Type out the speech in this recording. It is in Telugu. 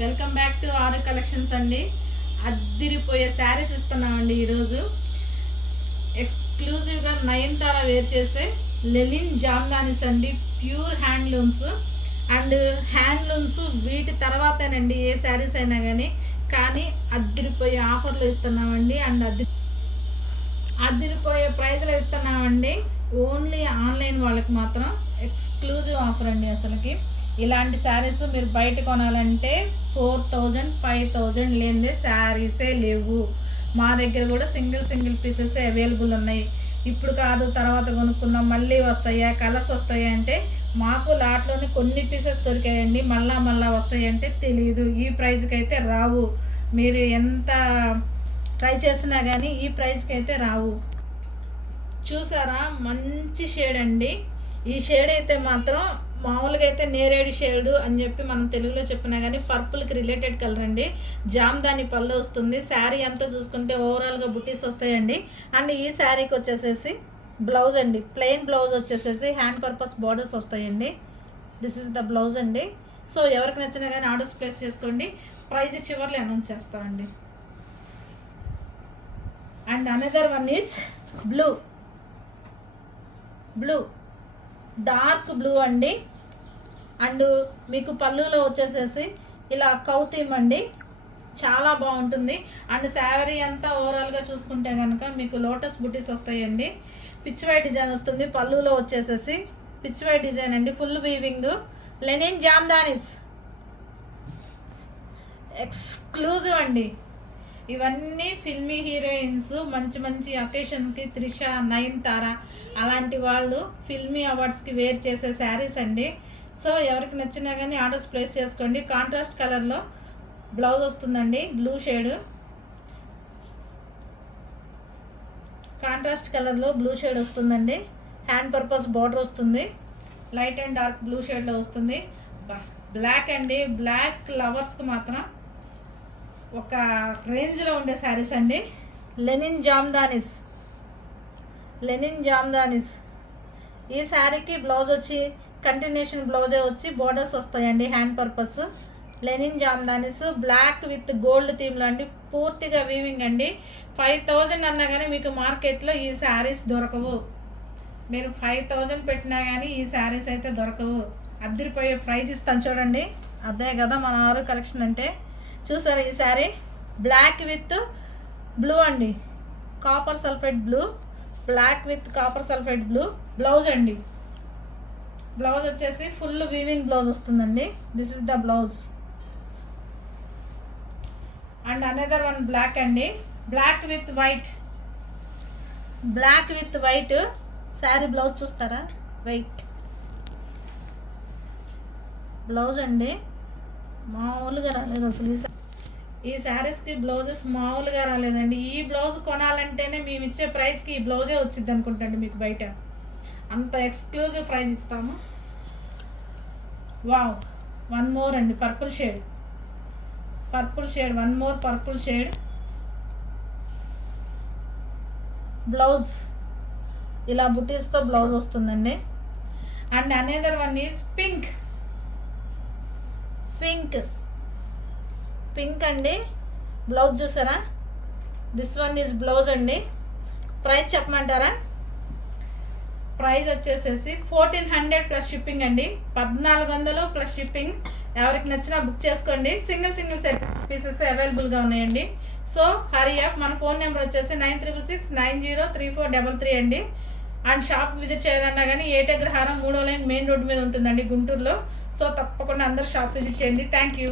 Welcome back to Aaru collections అండి. అద్దిరిపోయే శారీస్ ఇస్తున్నామండి ఈరోజు. ఎక్స్క్లూజివ్గా నయనతార వేర్ చేసే లెనిన్ జామ్లానిస్ అండి. ప్యూర్ హ్యాండ్లూమ్స్ అండ్ హ్యాండ్లూమ్స్ వీటి తర్వాతేనండి ఏ శారీస్ అయినా కానీ కానీ అద్దిరిపోయే ఆఫర్లు ఇస్తున్నామండి. అండ్ అద్ది అదిరిపోయే ప్రైజ్లు ఇస్తున్నామండి. ఓన్లీ ఆన్లైన్ వాళ్ళకి మాత్రం ఎక్స్క్లూజివ్ ఆఫర్ అండి అసలుకి. ఇలాంటి శారీస్ మీరు బయట కొనాలంటే ఫోర్ థౌజండ్ ఫైవ్ థౌజండ్ లేనిదే శారీసే లేవు. మా దగ్గర కూడా సింగిల్ సింగిల్ పీసెస్ అవైలబుల్ ఉన్నాయి. ఇప్పుడు కాదు తర్వాత కొనుక్కుందాం మళ్ళీ వస్తాయా కలర్స్ వస్తాయా అంటే మాకు లాట్లోనే కొన్ని పీసెస్ దొరికాయండి. మళ్ళా మళ్ళా వస్తాయంటే తెలియదు ఈ ప్రైజ్కి అయితే రావు. మీరు ఎంత ట్రై చేసినా కానీ ఈ ప్రైస్కి అయితే రావు. చూసారా? మంచి షేడ్ అండి. ఈ షేడ్ అయితే మాత్రం మామూలుగా అయితే నేరేడు షేడ్ అని చెప్పి మనం తెలుగులో చెప్పినా కానీ పర్పుల్కి రిలేటెడ్ కలర్ అండి. జామ్దాని పళ్ళు వస్తుంది. శారీ అంతా చూసుకుంటే ఓవరాల్గా బుటీస్ వస్తాయండి. అండ్ ఈ శారీకి వచ్చేసేసి బ్లౌజ్ అండి. ప్లెయిన్ బ్లౌజ్ వచ్చేసేసి హ్యాండ్ పర్పస్ బార్డర్స్ వస్తాయండి. దిస్ ఇస్ ద బ్లౌజ్ అండి. సో ఎవరికి నచ్చినా కానీ ఆర్డర్స్ ప్లేస్ చేసుకోండి. ప్రైజ్ చివర్లో అనౌన్స్ చేస్తామండి and another one is blue. Blue. Dark blue అండి. అండ్ మీకు పళ్ళులో వచ్చేసేసి ఇలా కౌతీమ్ అండి. చాలా బాగుంటుంది. అండ్ శారీ అంతా ఓవరాల్గా చూసుకుంటే కనుక మీకు లోటస్ బుటీస్ వస్తాయండి. పిచ్చివై డిజైన్ వస్తుంది. పళ్ళులో వచ్చేసేసి పిచ్చివై డిజైన్ అండి. Full weaving linen jamdanis exclusive అండి. ఇవన్నీ ఫిల్మీ హీరోయిన్స్ మంచి మంచి అకేషన్కి త్రిష నయన్తార అలాంటి వాళ్ళు ఫిల్మీ అవార్డ్స్కి వేర్ చేసే శారీస్ అండి. సో ఎవరికి నచ్చినా కానీ ఆర్డర్స్ ప్లేస్ చేసుకోండి. కాంట్రాస్ట్ కలర్లో బ్లౌజ్ వస్తుందండి బ్లూ షేడ్. కాంట్రాస్ట్ కలర్లో బ్లూ షేడ్ వస్తుందండి. హ్యాండ్ పర్పస్ బార్డర్ వస్తుంది. లైట్ అండ్ డార్క్ బ్లూ షేడ్లో వస్తుంది. బ్లాక్ అండి. బ్లాక్ లవర్స్కి మాత్రం ఒక రేంజ్లో ఉండే శారీస్ అండి. లెనిన్ జామ్దానిస్ లెనిన్ జామ్దానిస్ ఈ శారీకి బ్లౌజ్ వచ్చి కంటిన్యూషన్ బ్లౌజే వచ్చి బోర్డర్స్ వస్తాయండి hand purpose linen jamdanis black with gold థీమ్లో అండి. పూర్తిగా వీవింగ్ అండి. ఫైవ్ థౌజండ్ అన్నా కానీ మీకు మార్కెట్లో ఈ శారీస్ దొరకవు. మీరు ఫైవ్ థౌజండ్ పెట్టినా కానీ ఈ శారీస్ అయితే దొరకవు. అద్దరిపోయే ప్రైజ్ ఇస్తాను చూడండి. అదే కదా మన ఆరు కలెక్షన్ అంటే. చూసారా ఈ శారీ? బ్లాక్ విత్ బ్లూ అండి. Copper sulphate blue black with copper sulphate blue blouse అండి. బ్లౌజ్ వచ్చేసి ఫుల్ వీవింగ్ బ్లౌజ్ వస్తుందండి. This is the blouse and another one black అండి. Black with white black with white sari blouse చూస్తారా? వైట్ బ్లౌజ్ అండి. మామూలుగా రాలేదు అసలు ఈ ఈ శారీస్కి బ్లౌజెస్ మామూలుగా రాలేదండి. ఈ బ్లౌజ్ కొనాలంటేనే మేము ఇచ్చే ప్రైస్కి ఈ బ్లౌజే వచ్చింది అనుకుంటండి మీకు బయట. అంత ఎక్స్క్లూజివ్ ప్రైజ్ ఇస్తాము. వావ్ వన్ మోర్ అండి purple shade. Purple shade one more purple shade. Blouse ఇలా బుటీస్తో బ్లౌజ్ వస్తుందండి. And another one is pink pink. Pink అండి. బ్లౌజ్ చూసారా? దిస్ వన్ ఈజ్ బ్లౌజ్ అండి. ప్రైస్ చెప్పమంటారా? ప్రైస్ వచ్చేసేసి ఫోర్టీన్ హండ్రెడ్ ప్లస్ షిప్పింగ్ అండి. పద్నాలుగు వందలు ప్లస్ షిప్పింగ్ ఎవరికి నచ్చినా బుక్ చేసుకోండి. సింగిల్ సింగిల్ సెట్ పీసెస్ అవైలబుల్గా ఉన్నాయండి. సో హరి అప్ మన ఫోన్ నెంబర్ వచ్చేసి nine triple six nine zero three four double three అండి. అండ్ షాప్ విజిట్ చేయాలన్నా కానీ ఏటగ్రహారం మూడో లైన్ మెయిన్ రోడ్ మీద ఉంటుందండి గుంటూరులో. సో తప్పకుండా అందరు షాప్ విజిట్ చేయండి. Thank you